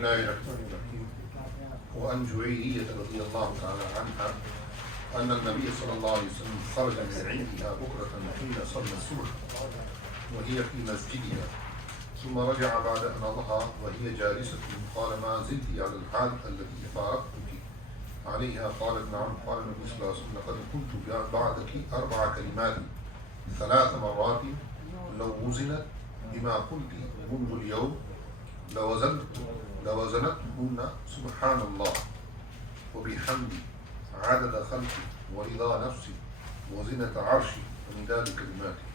الله الرحمن الرحيم. وعن جويرية رضي الله تعالى عنها أن النبي صلى الله عليه وسلم خرج من عندها بكرة حين صلى الصبح وهي في مسجدها، ثم رجع بعد أن أضحى وهي جالسة، قال ما زلت على الحال التي فارقتك عليها؟ قالت نعم. قال النبي صلى الله عليه وسلم لقد قلت بعدك 4 كلمات 3 مرات لو وزنت بما قلت منذ اليوم لوزنتهن سبحان الله وبحمدي عدد خلقي ورضا نفسي وزنة عرشي ومداد كلماتي.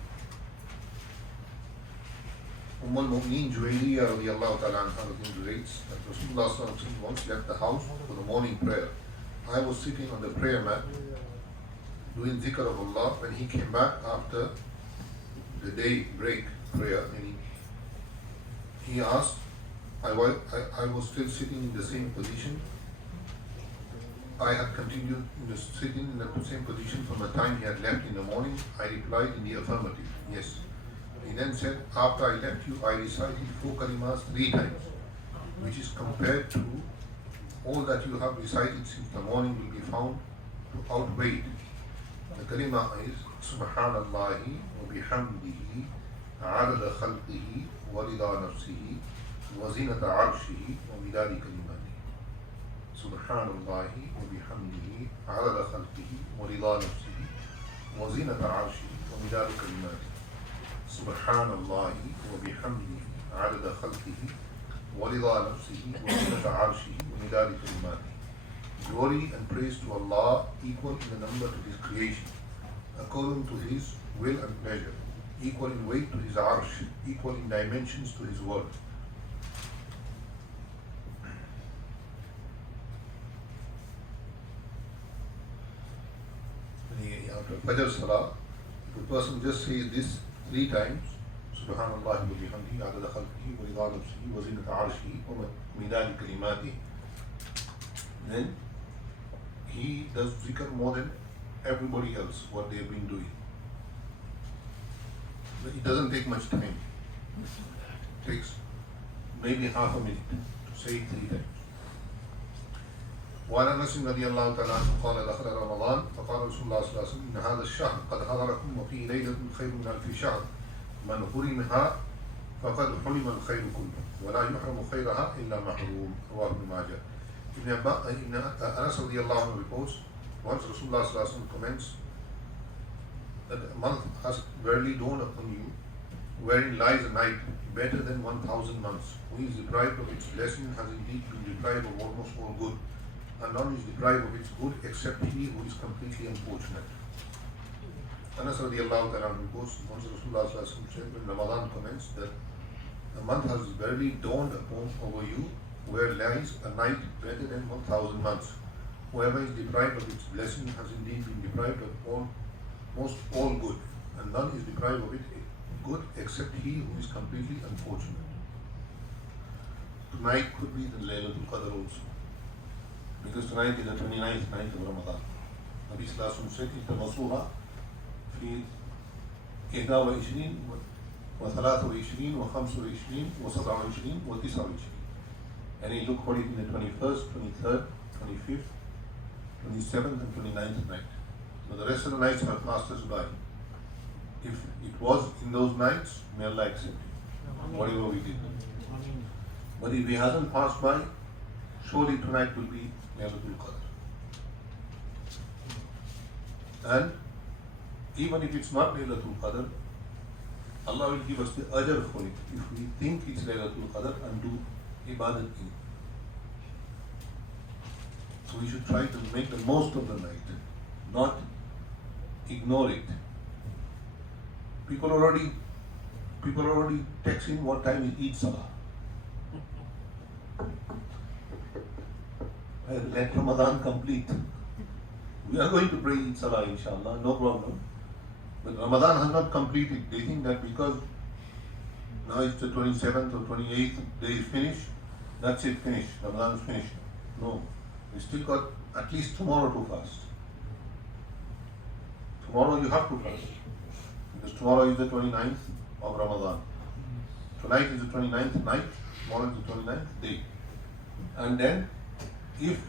Al-Mu'mineen Juwayriyah radiallahu ta'ala anha narrates that Rasulullah sallallahu alaihi wasallam once left the house for the morning prayer. I was sitting on the prayer mat doing zikr of Allah when he came back after the day break prayer, and he asked, I was still sitting in the same position. I had continued sitting in the same position from the time he had left in the morning. I replied in the affirmative, yes. He then said, after I left you, I recited 4 kalimas 3 times, which is compared to all that you have recited since the morning will be found to outweigh. The kalima is Subhanallahi wa bihamdihi adada khalqihi wa rida nafsihi wa zinata arshihi wa midadi kalimati. Subhanallahi wa bihamdihi adada khalqihi wa rida nafsihi wa zinata arshihi wa midadi kalimati. Subhanallahi wa bihamdihi adada khalqihi wa rida nafsihi wa zinata arshihi wa midadi kalimati. Glory and praise to Allah, equal in the number to His creation, according to His will and pleasure, equal in weight to His arsh, equal in dimensions to His word. After Fajr Salah, the person just says this 3 times, Subhanallah wa bihamdihi adada khalqihi wa rida nafsihi wa zinata arshihi wa midadi kalimati. Then he does zikr more than everybody else, what they have been doing. It doesn't take much time. It takes maybe half a minute to say it 3 times. وعن أنس رضي الله تعالى عنه قال دخل رمضان فقال رسول الله صلى الله عليه وسلم إن هذا الشهر قد حضركم وفيه ليلة خير من 1000 شهر من حرمها فقد حرم الخير كله ولا يحرم خيرها إلا محروم. رواه ابن ماجه. Ibn Anas radiallahu anhu reports, once Rasulullah sallallahu alaihi wasallam comments that a month has verily dawned upon you, wherein lies a night better than 1,000 months. Who is deprived of its blessing has indeed been deprived of almost all good, and none is deprived of its good except he who is completely unfortunate. Anas radiallahu ta'ala reports, once Rasulullah sallallahu alaihi wasallam said, when Ramadan commenced, that the month has verily dawned upon over you, where lies a night better than 1,000 months. Whoever is deprived of its blessing has indeed been deprived of almost all good, and none is deprived of it good except he who is completely unfortunate. Tonight could be the Laylatul Qadr also, because tonight is the 29th night of Ramadan. Nabi Sallallahu Alaihi Wasallam said, "Itamasuha fi 21 wa 23 wa 25 wa 27 wa 29." And he looked for it in the 21st, 23rd, 25th, 27th and 29th night. So the rest of the nights have passed us by. If it was in those nights, may Allah accept it, whatever we did. But if it hasn't passed by, surely tonight will be Laylatul Qadr. And even if it's not Laylatul Qadr, Allah will give us the ajr for it if we think it's Laylatul Qadr and do ibadat in it. So we should try to make the most of the night, not ignore it. People are already texting what time is Eid Salah. Let Ramadan complete. We are going to pray Eid Salah inshallah, no problem. But Ramadan has not completed. They think that because now it's the 27th or 28th day is finished, that's it, finished. Ramadan is finished. No. We still got at least tomorrow to fast. Tomorrow you have to fast. Because tomorrow is the 29th of Ramadan. Tonight is the 29th night, tomorrow is the 29th day. And then, if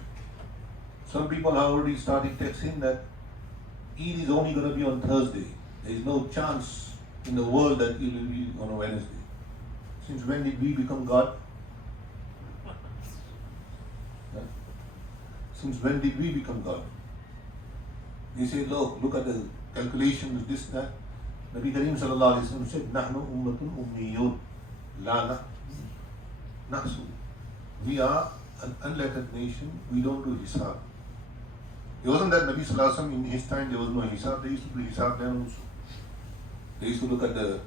some people have already started texting that Eid is only going to be on Thursday, there is no chance in the world that Eid will be on a Wednesday. Since when did we become God? Yeah. Since when did we become God? They say, look at the calculations, this, that. Nabi Kareem sallallahu alayhi wa sallam said, Nahnu ummatun ummiyun, la nahsu. We are an unlettered nation, we don't do hisab. It wasn't that Nabi sallallahu alayhi wa sallam, in his time there was no hisab, they used to do hisab then also. They used to look at the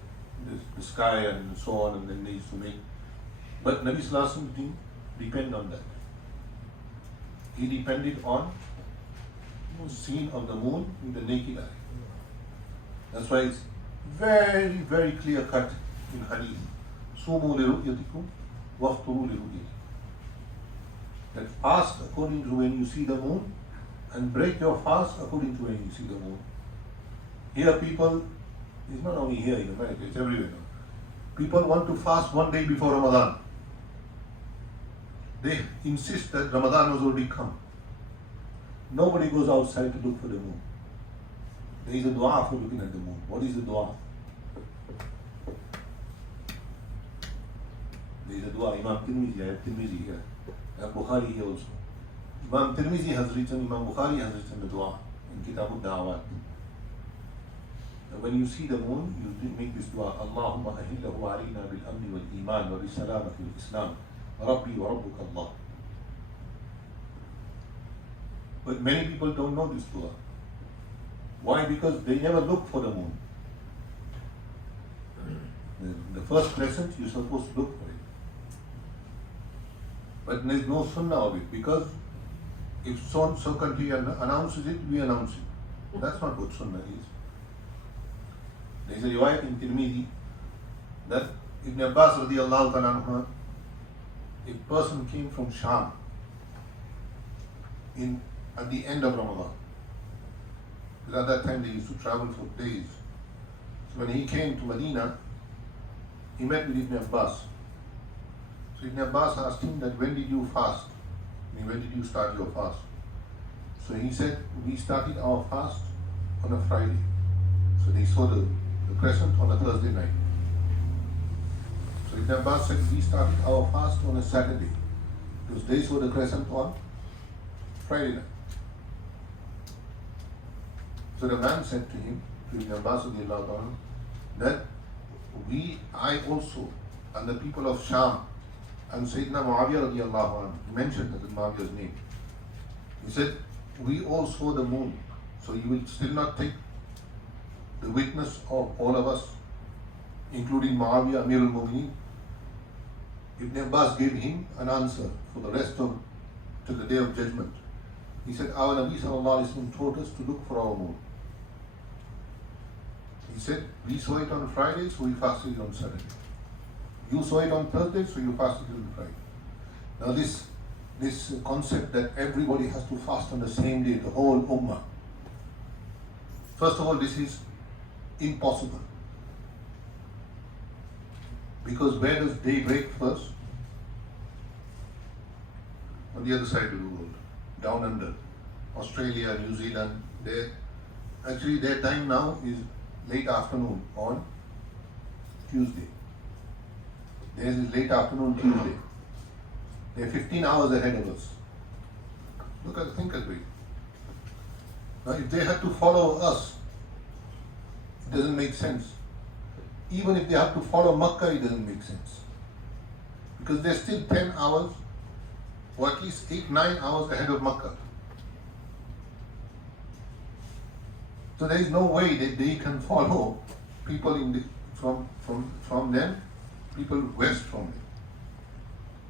sky and so on, and then they used to make. But Nabi sallallahu alayhi wa sallam didn't depend on that. He depended on the scene of the moon with the naked eye. That's why it's very, very clear cut in hadith. Sumu li ru'yatikum wafturu li ru'yatikum. That fast according to when you see the moon, and break your fast according to when you see the moon. Here people, it's not only here in America, it's everywhere now. People want to fast one day before Ramadan. They insist that Ramadan was already come. Nobody goes outside to look for the moon. There is a dua for looking at the moon. What is the dua? There is a dua. Imam Tirmizi, I have Tirmizi here. I have Bukhari here also. Imam Tirmizi has written, Imam Bukhari has written the dua in Kitab al-Da'awat. When you see the moon, you make this dua. Allahumma ahillahu alayna bil amni wal iman wa bil salamati wal islam. Rabbi wa rabbuka Allah. But many people don't know this dua. Why? Because they never look for the moon. The first crescent, you're supposed to look for it. But there's no sunnah of it, because if so country announces it, we announce it. That's not what sunnah is. There's a riwayat in Tirmidhi that Ibn Abbas radiallahu ta'ala anhu, a person came from Sham at the end of Ramadan. Because at that time they used to travel for days. So when he came to Medina, he met with Ibn Abbas. So Ibn Abbas asked him that, when did you fast? I mean, when did you start your fast? So he said, we started our fast on a Friday. So they saw the crescent on a Thursday night. So Ibn Abbas said, we started our fast on a Saturday, because they saw the crescent on Friday night. So the man said to him, to Ibn Abbas that I also, and the people of Sham, and Sayyidina Muawiyah radiallahu anhu, he mentioned that Muawiyah's name. He said, we all saw the moon, so you will still not take the witness of all of us, including Muawiyah, Amir al-Mu'mineen. Ibn Abbas gave him an answer for the rest of, till the day of judgment. He said, our Nabi sallallahu alayhi wa sallam taught us to look for our moon. He said, we saw it on Friday, so we fasted on Saturday. You saw it on Thursday, so you fasted on Friday. Now this concept that everybody has to fast on the same day, the whole ummah. First of all, this is impossible. Because where does day break first? On the other side of the world, down under. Australia, New Zealand, their time now is late afternoon on Tuesday. Theirs is late afternoon Tuesday. They're 15 hours ahead of us. Think of it. Now if they have to follow us, it doesn't make sense. Even if they have to follow Makkah, it doesn't make sense. Because they're still 10 hours, or at least 8-9 hours ahead of Makkah. So there is no way that they can follow people from them, people west from them.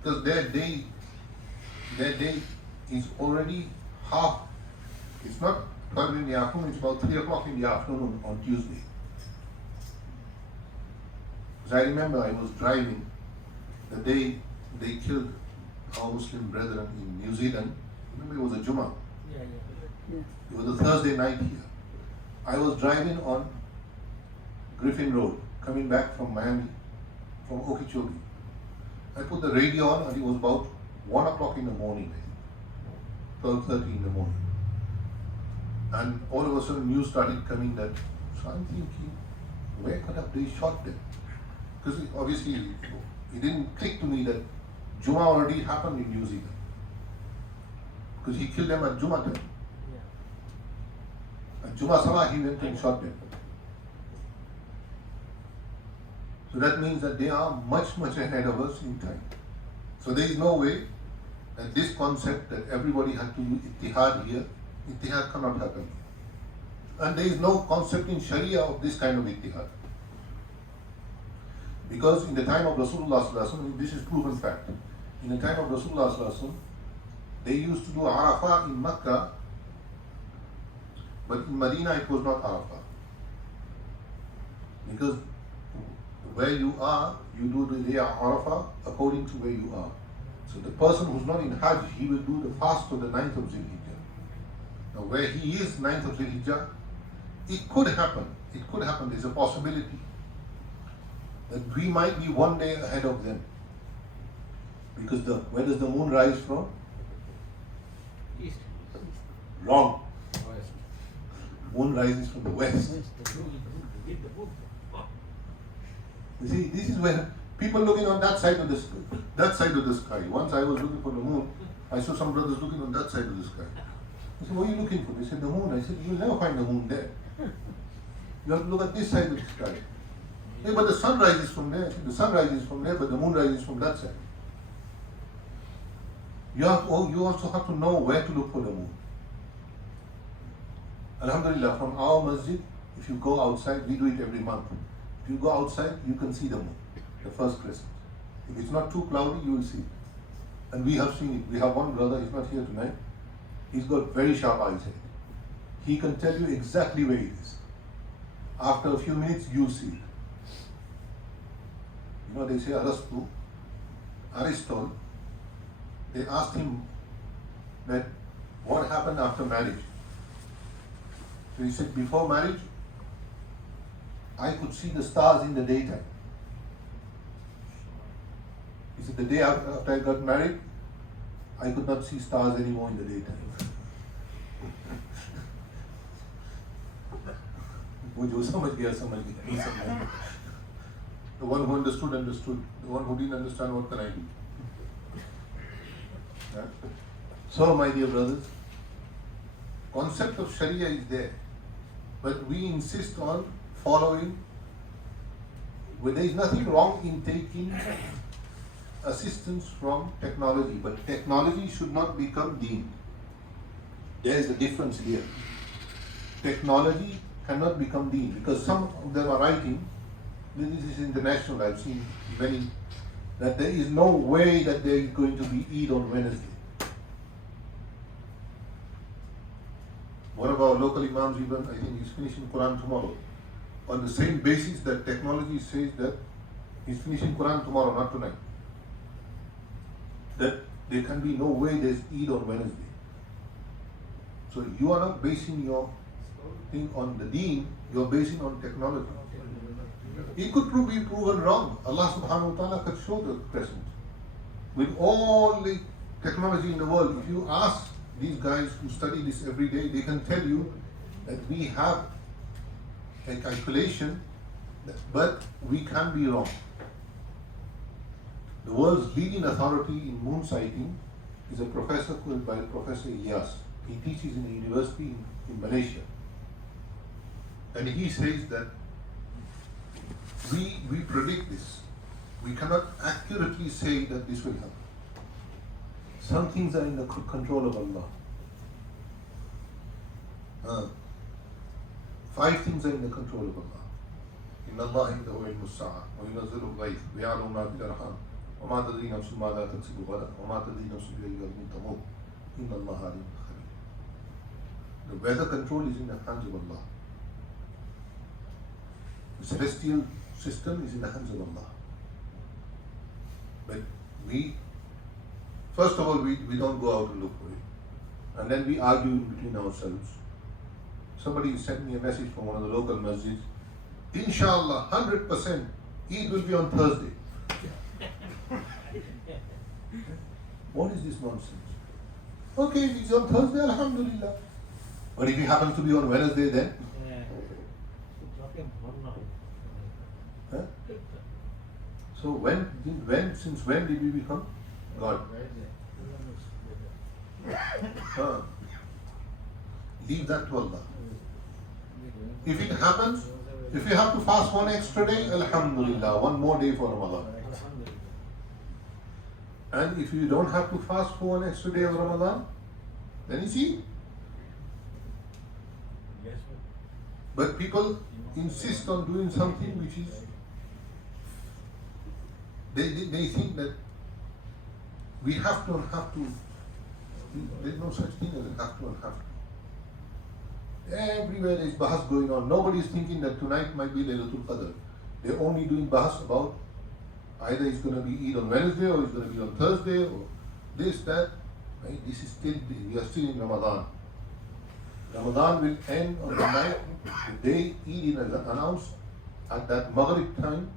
Because their day is already half. It's not 12 in the afternoon, it's about 3 o'clock in the afternoon on Tuesday. Because I remember I was driving the day they killed our Muslim brethren in New Zealand. Remember, it was a Jummah. Yeah. It was a Thursday night here. I was driving on Griffin Road, coming back from Miami, from Okeechobee. I put the radio on and it was about 1 o'clock in the morning, I think, 12:30 in the morning. And all of a sudden news started coming that, so I'm thinking, where could have they shot them? Because obviously it didn't click to me that Jummah already happened in New Zealand. Because he killed them at Jummah time. At Jummah Salah he went and shot them. So that means that they are much, much ahead of us in time. So there is no way that this concept that everybody had to do ittihad here, ittihad cannot happen here. And there is no concept in Sharia of this kind of ittihad. Because in the time of Rasulullah sallallahu alaihi wasallam, this is proven fact. In the time of Rasulullah sallallahu alaihi wasallam, they used to do Arafah in Makkah, but in Medina it was not Arafah. Because where you are, you do the day Arafah according to where you are. So the person who's not in Hajj, he will do the fast of the 9th of Zilhijjah. Now where he is 9th of Zilhijjah, it could happen, there's a possibility that we might be one day ahead of them. Because where does the moon rise from? East. Wrong. West. Moon rises from the west. You see, this is where people looking on that side of the sky. Once I was looking for the moon, I saw some brothers looking on that side of the sky. I said, what are you looking for? They said, the moon. I said, you'll never find the moon there. You have to look at this side of the sky. Yeah, but the sun rises from there. I said, the sun rises from there, but the moon rises from that side. You also have to know where to look for the moon. Alhamdulillah, from our masjid, if you go outside, we do it every month. If you go outside, you can see the moon, the first crescent. If it's not too cloudy, you will see it. And we have seen it. We have one brother, he's not here tonight. He's got very sharp eyesight. He can tell you exactly where it is. After a few minutes, you'll see it. You know, they say Aristotle, they asked him that what happened after marriage. So he said, before marriage, I could see the stars in the daytime. He said, the day after I got married, I could not see stars anymore in the daytime. The one who understood. The one who didn't understand, what can I do? Yeah? So, my dear brothers, concept of Sharia is there, but we insist on following. Well, there is nothing wrong in taking assistance from technology, but technology should not become deen. There is a difference here. Technology cannot become deen, because some of them are writing, this is international, I've seen many, that there is no way that there is going to be Eid on Wednesday. One of our local Imams even, I think he's finishing Quran tomorrow, on the same basis that technology says that he's finishing Quran tomorrow, not tonight. That there can be no way there's Eid on Wednesday. So you are not basing your thing on the deen, you're basing on technology. It could be proven wrong. Allah subhanahu wa ta'ala could show the crescent. With all the technology in the world, if you ask these guys who study this every day, they can tell you that we have a calculation, but we can be wrong. The world's leading authority in moon sighting is a professor called by Professor Ilyas. He teaches in a university in Malaysia. And he says that we predict this. We cannot accurately say that this will happen. Some things are in the control of Allah. 5 things are in the control of Allah. إِنَّ اللَّهَ عِنْدَهُ عِلْمُ السَّاعَةِ وَيُنَزِّلُ الْغَيْثَ وَيَعْلَمُ مَا فِي الْأَرْحَامِ وَمَا تَدْرِي نَفْسٌ مَاذَا تَكْسِبُ غَدًا وَمَا تَدْرِي نَفْسٌ بِأَيِّ أَرْضٍ تَمُوتُ إِنَّ اللَّهَ عَلِيمٌ خَبِيرٌ. The weather control is in the hands of Allah. The celestial system is in the hands of Allah. But first of all, we don't go out and look for it. And then we argue between ourselves. Somebody sent me a message from one of the local masjids. Inshallah, 100% Eid will be on Thursday. What is this nonsense? Okay, if it's on Thursday, Alhamdulillah. But if it happens to be on Wednesday, then? Huh? So since when did we become God? Leave that to Allah. If it happens, if you have to fast one extra day, Alhamdulillah, one more day for Ramadan. And if you don't have to fast for one extra day of Ramadan, then you see. But people insist on doing something which is, they think that we have to and have to. There's no such thing as a have to and have to. Everywhere there is bahas going on. Nobody is thinking that tonight might be Laylatul Qadr. They're only doing bahas about either it's going to be Eid on Wednesday or it's going to be on Thursday or this, that. Right? This is still, we are still in Ramadan. Ramadan will end on the night, the day Eid is announced at that Maghrib time.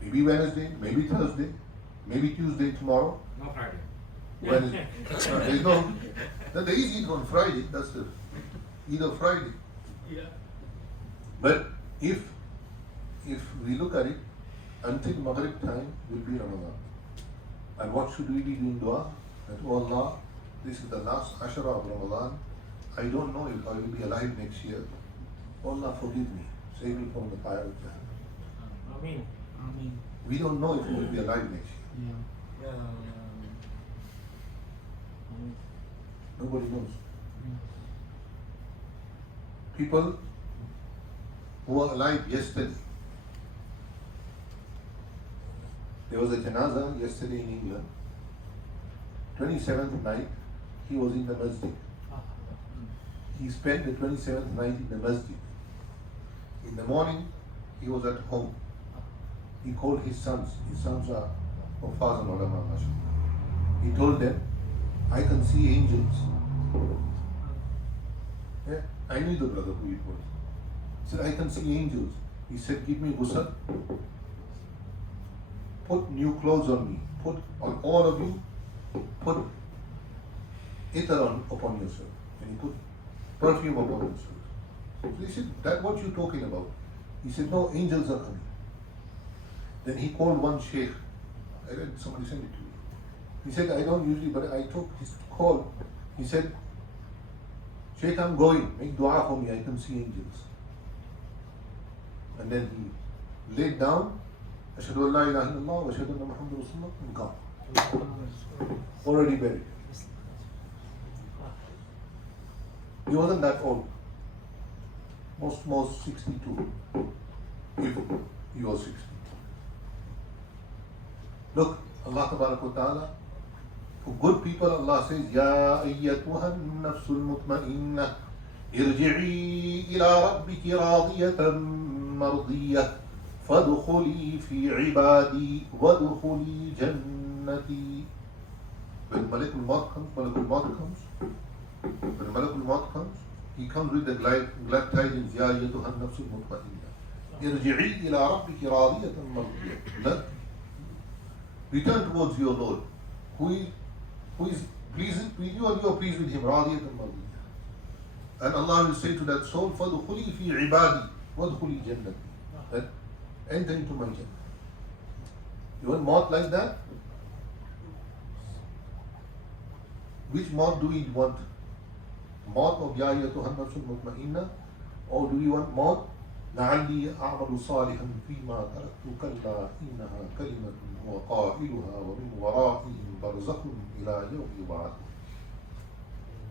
Maybe Wednesday, maybe Thursday, maybe Tuesday tomorrow. No Friday. Wednesday. There is Eid on Friday, that's the Eid of Friday. Yeah. But if we look at it, until Maghrib time will be Ramadan. And what should we be doing dua? That, oh Allah, this is the last Ashara of Ramadan. I don't know if I will be alive next year. Oh Allah, forgive me. Save me from the fire of Jahannam. Ameen. Ameen. We don't know if we will be alive next year. Yeah. Nobody knows. People who were alive yesterday. There was a janaza yesterday in England. 27th night, he was in the masjid. He spent the 27th night in the masjid. In the morning, he was at home. He called his sons. His sons are Hufaz and Ulama, mashallah. He told them, I can see angels. Yeah, I knew the brother who it was. He said, I can see angels. He said, give me ghusl. Put new clothes on me. Put on all of you. Put itar upon yourself. And he put perfume upon yourself. So he said, that what you talking about? He said, no, angels are coming. Then he called one sheikh. I read, somebody sent it to me. He said, I don't usually, but I took his call. He said, Sheikh, I'm going. Make dua for me. I can see angels. And then he laid down. Ashhadu an la ilaha illallah wa ashhadu anna Muhammad Rasulullah, and gone. Already buried. He wasn't that old. Most 62. If he was 60. Look, Allah Tabarak wa Ta'ala, for good people, Allah says, Ya ayyatuha nafsul mutmainna, irji'i ila rabbiki radiyatan mardiyah, fadkhuli fi ibadi, wadkhuli jannati. When Malakul Maut comes, he comes with the glad tidings, Ya ayyatuha nafsul mutmainna, irji'i ila rabbiki radiyatan mardiyah. Return towards your Lord, who is pleased with you and you are pleased with him. Radiyatan mardiyah. And Allah will say to that soul, فَدْخُلِي فِي عِبَادِي وَدْخُلِي جَنَّتِي. That enter into my Jannah. You want maut like that? Which maut do we want? Maut of Ya ayyatuhan nafsul mutmainna, or do we want maut? لعلي أعمل صالحا فيما تركت كلا إنها كلمة هو قائلها ومن ورائهم برزخ إلى يوم يبعثون.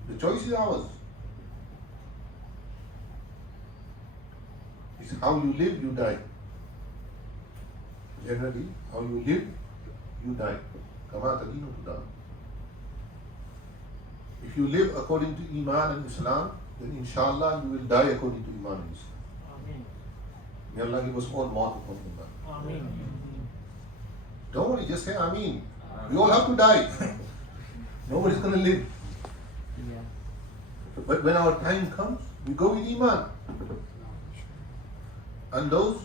The choice is ours. It's how you live, you die. Generally, how you live, you die. كما تدين تدان. If you live according to Iman and Islam, then inshallah you will die according to Iman and Islam. May Allah give us all maut upon Iman. Ameen. Don't worry, just say Ameen. We all have to die. Nobody's going to live. Yeah. But when our time comes, we go with Iman. And those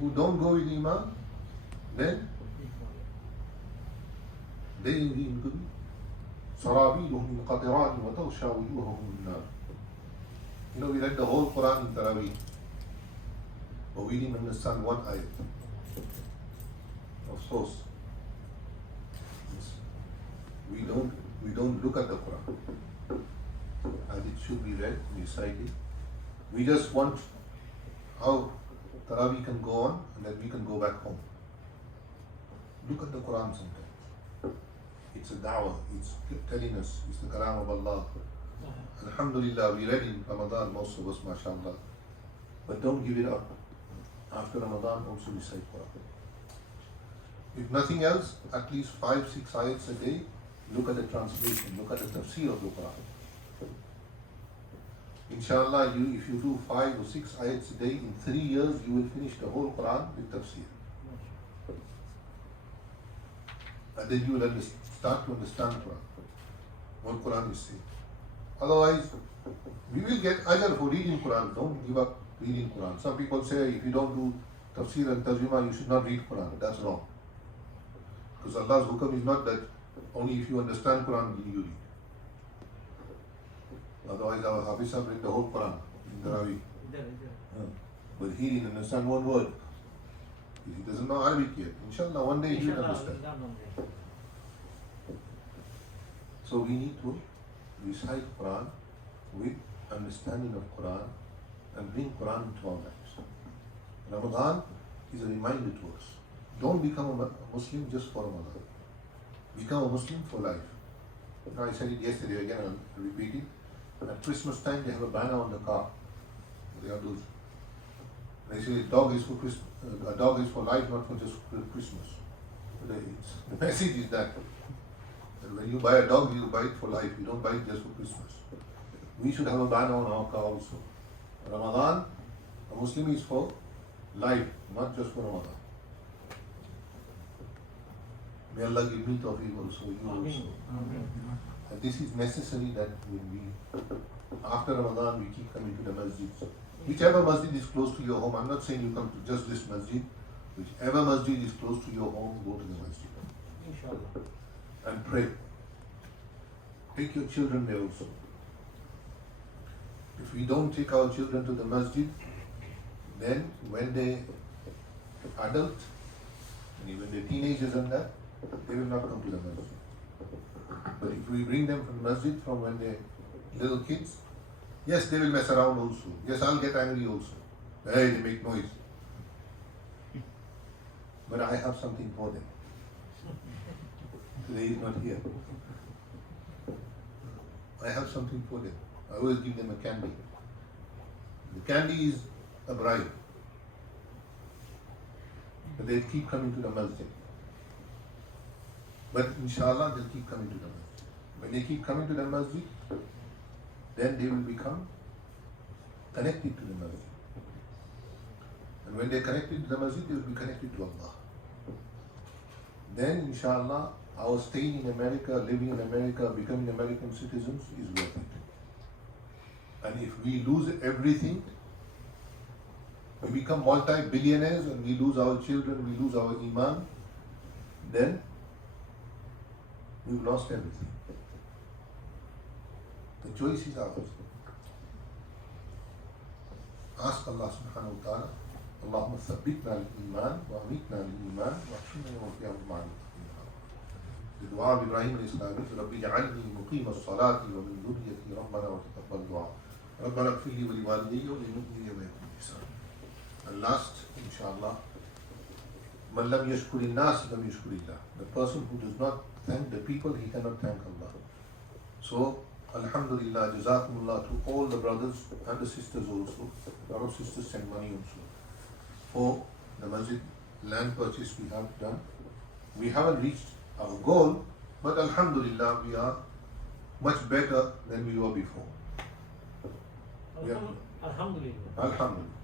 who don't go with Iman, then Daily good. Sarabiluhum min qatiran wa tawsha wujuhahum min nar. You know, we read the whole Quran in Taraweeh, but we didn't understand one ayat. Of course, we don't look at the Quran as it should be read, recited. We just want how Taraweeh can go on and then we can go back home. Look at the Quran sometimes. It's a da'wah, it's telling us, it's the kalam of Allah. Alhamdulillah, we read in Ramadan, most of us, mashallah. But don't give it up. After Ramadan, also recite Quran. If nothing else, at least 5-6 ayats a day, look at the translation, look at the tafsir of the Quran. Inshallah, if you do 5 or 6 ayats a day, in 3 years you will finish the whole Quran with tafsir. And then you will start to understand Quran, what Quran is saying. Otherwise, we will get ajr for reading Quran. Don't give up reading Quran. Some people say if you don't do tafsir and tarjuma, you should not read Quran. That's wrong. Because Allah's hukam is not that only if you understand Quran will you read. Otherwise, our Hafiz have read the whole Quran in Taraweeh. But he didn't understand one word. He doesn't know Arabic yet. Inshallah, one day he will understand. So we need to recite Quran with understanding of Quran and bring Quran into our lives. Ramadan is a reminder to us. Don't become a Muslim just for Ramadan. Become a Muslim for life. You know, I said it yesterday again, I'll repeat it. At Christmas time, they have a banner on the car. They have those. They say a dog is for life, not for just Christmas. The message is that when you buy a dog, you buy it for life. You don't buy it just for Christmas. We should have a banner on our car also. Ramadan, a Muslim is for life, not just for Ramadan. May Allah give me tawfiq also, you also. And this is necessary that when we, after Ramadan, we keep coming to the masjid. Whichever masjid is close to your home, I'm not saying you come to just this masjid. Whichever masjid is close to your home, go to the masjid. Inshallah. And pray. Take your children there also. If we don't take our children to the masjid, then when they adult, and when they're teenagers and that, they will not come to the masjid. But if we bring them from the masjid from when they're little kids, yes, they will mess around also. Yes, I'll get angry also. Hey, they make noise. But I have something for them. Today is not here. I have something for them. I always give them a candy. The candy is a bribe. But they keep coming to the masjid. But inshallah, they'll keep coming to the masjid. When they keep coming to the masjid, then they will become connected to the masjid. And when they're connected to the masjid, they will be connected to Allah. Then inshallah, our staying in America, living in America, becoming American citizens is worth it. And if we lose everything, we become multi-billionaires and we lose our children, we lose our iman, then we've lost everything. The choice is ours. Ask Allah subhanahu wa ta'ala, Allahumma thabbitna al-iman wa amitna al-iman wa akhshina yawm al-qiyamah ma'al-muttaqin. The dua of Ibrahim is Rabbi ja'alni muqima as-salati wa min dhurriyyati rabbana wa taqabbal du'a. Rabbana ighfir li wa li walidayya wa lil mu'minina yawma yaqumul hisab. And last, inshallah, man lam yashkuri an-nas lam yashkurillah. The person who does not thank the people, he cannot thank Allah. So, alhamdulillah, jazakumullah to all the brothers and the sisters also. A lot of sisters send money also for the masjid land purchase we have done. We haven't reached our goal, but alhamdulillah, we are much better than we were before. Alhamdulillah. Alhamdulillah.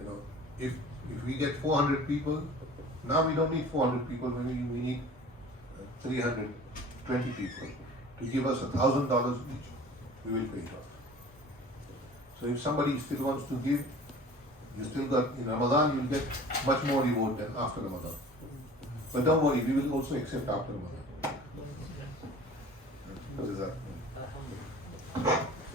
You know, if we get 400 people, now we don't need 400 people, maybe we need 320 people to give us $1,000 each. We will pay it off. So if somebody still wants to give, you still got, in Ramadan you will get much more reward than after Ramadan. But don't worry, we will also accept after Ramadan. جزاك